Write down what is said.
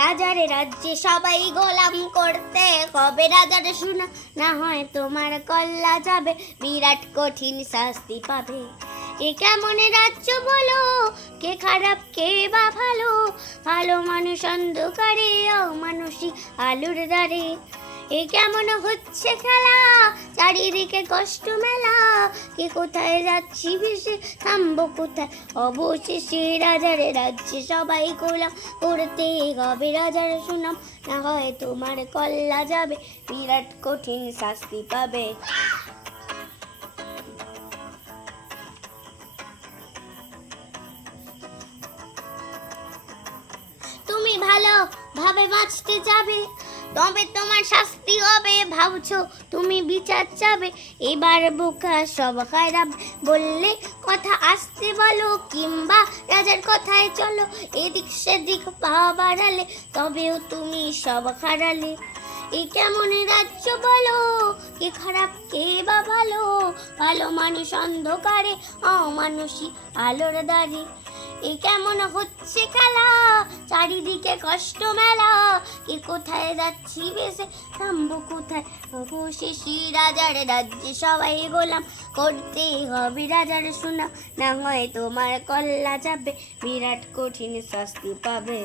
রাজার রাজ্যে সবাই গোলাম করতে হবে, রাজার শোনা না হয় তোমার কল্লা যাবে, বিরাট কঠিন শাস্তি পাবে। এ কেমন রাজ্য বলো, কে খারাপ কে বা ভালো, ভালো মানুষ অন্ধকারে, অমানুষী আলোর দ্বারে। এ কেমন হচ্ছে খেলা, চারিদিকে কষ্ট মেলা, কে কোথায় যাচ্ছি ভেসে, থামবো কোথায় অবশেষে। রাজার রাজ্যে সবাই গোলাম করতে হবে, রাজার সুনাম না হয় তোমার কল্লা যাবে, বিরাট কঠিন শাস্তি পাবে। তুমি ভালো ভাবে বাঁচতে যাবে, তবে তোমার শাস্তি হবে, ভাবছো তুমি বিচার চাবে। এবার বোকা সব খারাপ বললে কথা আসতে বলো, কিংবা রাজার কথায় চলো, এদিক সেদিক পা বাড়ালে তবেও তুমি সব হারালে। এই কেমন রাজ্য বলো, কে খারাপ কে বা ভালো, ভালো মানুষ অন্ধকারে, অমানুষী আলোর দ্বারে। এই কেমন হচ্ছে খেলা, চারিদিকে কষ্ট মেলা, কে কোথায় যাচ্ছি ভেসে, থামবো কোথায় অবশেষে। রাজার রাজ্যে সবাই গোলাম করতে হবে, রাজার শোনা না হয় তোমার কল্লা যাবে, বিরাট কঠিন শাস্তি পাবে।